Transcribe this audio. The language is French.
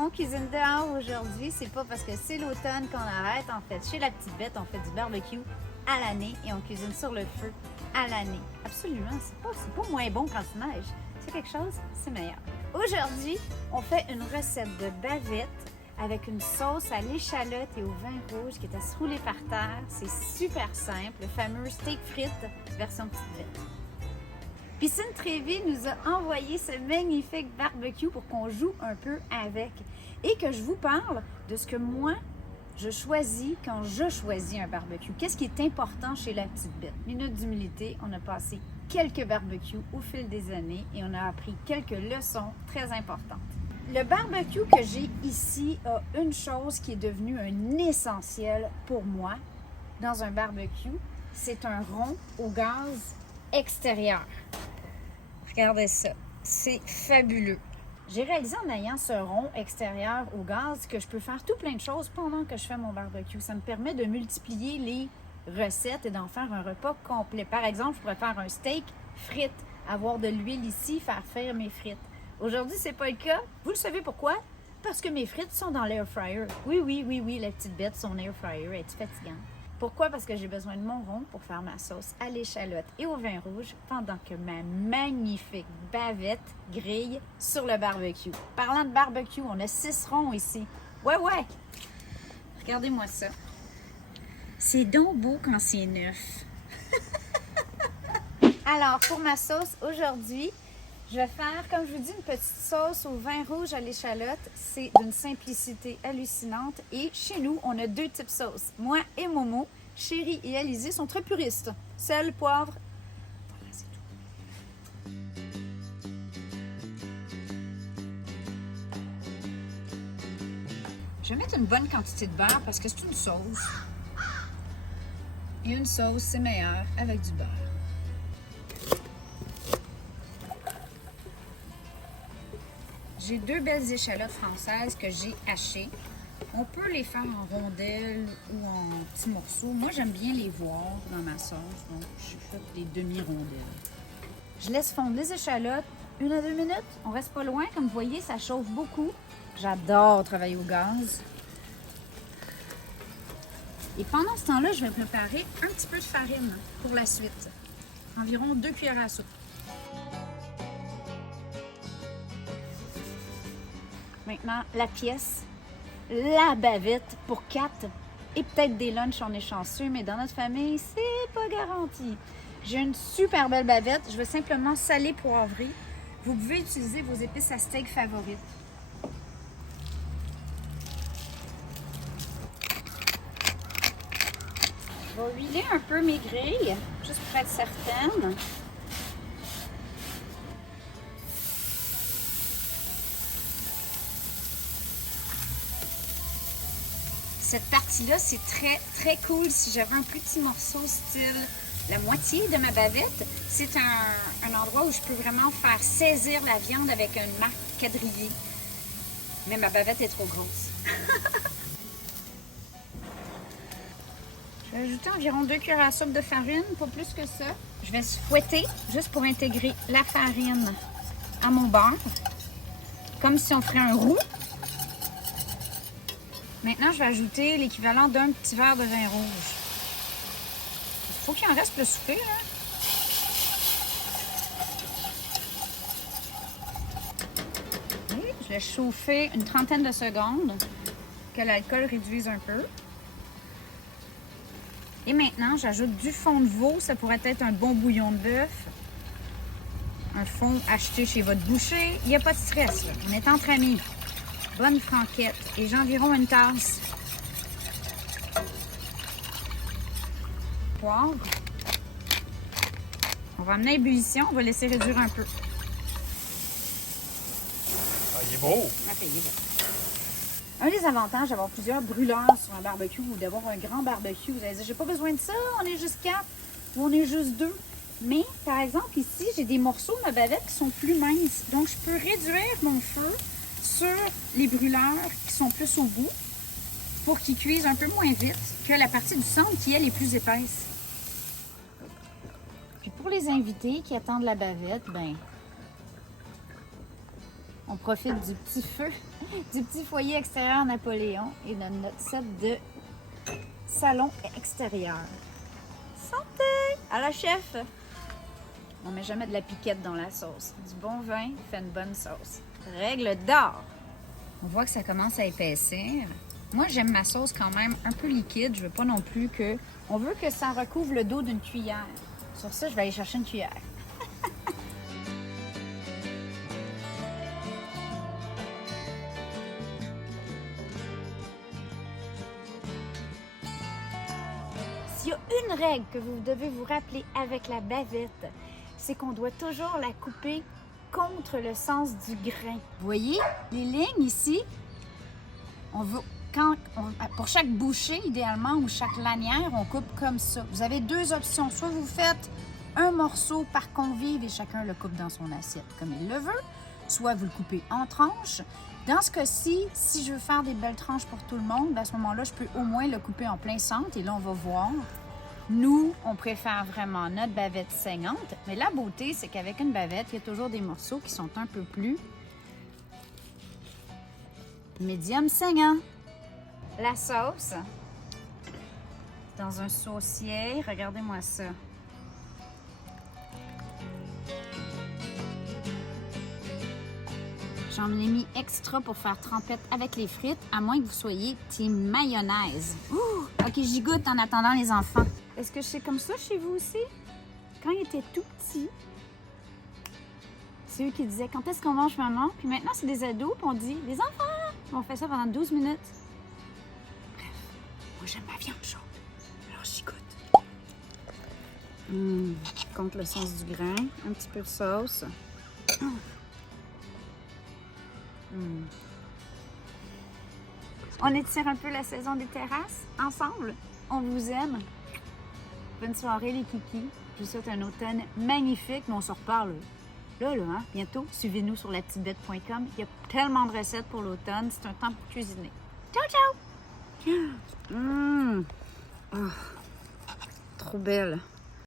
on cuisine dehors aujourd'hui. C'est pas parce que c'est l'automne qu'on arrête. En fait, chez La Petite Bête, on fait du barbecue à l'année et on cuisine sur le feu à l'année. Absolument, c'est pas moins bon quand il neige. C'est quelque chose, c'est meilleur. Aujourd'hui, on fait une recette de bavette avec une sauce à l'échalote et au vin rouge qui est à se rouler par terre. C'est super simple, le fameux steak frites version Petite Bête. Piscine Trévi nous a envoyé ce magnifique barbecue pour qu'on joue un peu avec et que je vous parle de ce que moi, je choisis quand je choisis un barbecue. Qu'est-ce qui est important chez La Petite Bête? Minute d'humilité, on a passé quelques barbecues au fil des années et on a appris quelques leçons très importantes. Le barbecue que j'ai ici a une chose qui est devenue un essentiel pour moi dans un barbecue, c'est un rond au gaz extérieur. Regardez ça, c'est fabuleux. J'ai réalisé en ayant ce rond extérieur au gaz que je peux faire tout plein de choses pendant que je fais mon barbecue. Ça me permet de multiplier les recettes et d'en faire un repas complet. Par exemple, je pourrais faire un steak frites, avoir de l'huile ici, faire faire mes frites. Aujourd'hui, c'est pas le cas. Vous le savez pourquoi? Parce que mes frites sont dans l'air fryer. Oui, La Petite Bête, son air fryer est fatigante. Pourquoi? Parce que j'ai besoin de mon rond pour faire ma sauce à l'échalote et au vin rouge pendant que ma magnifique bavette grille sur le barbecue. Parlant de barbecue, on a 6 ronds ici. Ouais! Regardez-moi ça. C'est donc beau quand c'est neuf. Alors, pour ma sauce aujourd'hui, je vais faire, comme je vous dis, une petite sauce au vin rouge à l'échalote. C'est d'une simplicité hallucinante. Et chez nous, on a 2 types de sauces. Moi et Momo, Chérie et Alizé sont très puristes. Sel, poivre. Voilà, c'est tout. Je vais mettre une bonne quantité de beurre parce que c'est une sauce. Et une sauce, c'est meilleur avec du beurre. J'ai 2 belles échalotes françaises que j'ai hachées. On peut les faire en rondelles ou en petits morceaux. Moi, j'aime bien les voir dans ma sauce, donc j'ai fait des demi-rondelles. Je laisse fondre les échalotes 1 à 2 minutes. On reste pas loin. Comme vous voyez, ça chauffe beaucoup. J'adore travailler au gaz. Et pendant ce temps-là, je vais préparer un petit peu de farine pour la suite. Environ 2 cuillères à soupe. Maintenant, la pièce, la bavette pour 4 et peut-être des lunchs, on est chanceux, mais dans notre famille, c'est pas garanti. J'ai une super belle bavette. Je vais simplement saler, poivrer. Vous pouvez utiliser vos épices à steak favorites. Je vais huiler un peu mes grilles, juste pour être certaine. Cette partie-là, c'est très cool. Si j'avais un petit morceau style la moitié de ma bavette, c'est un endroit où je peux vraiment faire saisir la viande avec une marque quadrillée. Mais ma bavette est trop grosse. Je vais ajouter environ 2 cuillères à soupe de farine, pas plus que ça. Je vais fouetter juste pour intégrer la farine à mon beurre, comme si on ferait un roux. Maintenant, je vais ajouter l'équivalent d'un petit verre de vin rouge. Il faut qu'il en reste le souffler, là. Et je laisse chauffer une trentaine de secondes, que l'alcool réduise un peu. Et maintenant, j'ajoute du fond de veau. Ça pourrait être un bon bouillon de bœuf. Un fond acheté chez votre boucher. Il n'y a pas de stress, là. On est entre amis. Bonne franquette. Et j'ai environ une tasse. Poivre. On va amener à ébullition. On va laisser réduire un peu. Ah, il est beau! Ah, il est beau. Un des avantages d'avoir plusieurs brûleurs sur un barbecue ou d'avoir un grand barbecue, vous allez dire, j'ai pas besoin de ça, on est juste 4 ou on est juste 2. Mais, par exemple, ici, j'ai des morceaux de ma bavette qui sont plus minces. Donc, je peux réduire mon feu sur les brûleurs qui sont plus au bout pour qu'ils cuisent un peu moins vite que la partie du centre qui, elle, est plus épaisse. Puis pour les invités qui attendent la bavette, ben, On profite du petit feu, du petit foyer extérieur Napoléon et de notre set de salon extérieur. Santé! À la chef! On met jamais de la piquette dans la sauce. Du bon vin fait une bonne sauce. Règle d'or! On voit que ça commence à épaissir. Moi, j'aime ma sauce quand même un peu liquide. Je veux pas non plus que... On veut que ça recouvre le dos d'une cuillère. Sur ça, je vais aller chercher une cuillère. S'il y a une règle que vous devez vous rappeler avec la bavette, c'est qu'on doit toujours la couper contre le sens du grain. Vous voyez, les lignes ici, pour chaque bouchée, idéalement, ou chaque lanière, on coupe comme ça. Vous avez deux options. Soit vous faites un morceau par convive et chacun le coupe dans son assiette comme il le veut, soit vous le coupez en tranches. Dans ce cas-ci, si je veux faire des belles tranches pour tout le monde, à ce moment-là, je peux au moins le couper en plein centre et là, on va voir. Nous, on préfère vraiment notre bavette saignante, mais la beauté, c'est qu'avec une bavette, il y a toujours des morceaux qui sont un peu plus médium saignants. La sauce, dans un saucier, regardez-moi ça. J'en ai mis extra pour faire trempette avec les frites, à moins que vous soyez team mayonnaise. Ouh! Ok, j'y goûte en attendant les enfants. Est-ce que c'est comme ça chez vous aussi? Quand ils étaient tout petits, c'est eux qui disaient « Quand est-ce qu'on mange, maman? » Puis maintenant, c'est des ados, puis on dit « Les enfants! » On fait ça pendant 12 minutes. Bref, moi j'aime ma viande chaude, alors j'y goûte. Contre le sens du grain, un petit peu de sauce. On étire un peu la saison des terrasses ensemble. On vous aime. Bonne soirée les kikis. Je vous souhaite un automne magnifique, mais on se reparle là, hein, bientôt. Suivez-nous sur lapetitebête.com. Il y a tellement de recettes pour l'automne. C'est un temps pour cuisiner. Ciao, ciao! Trop belle.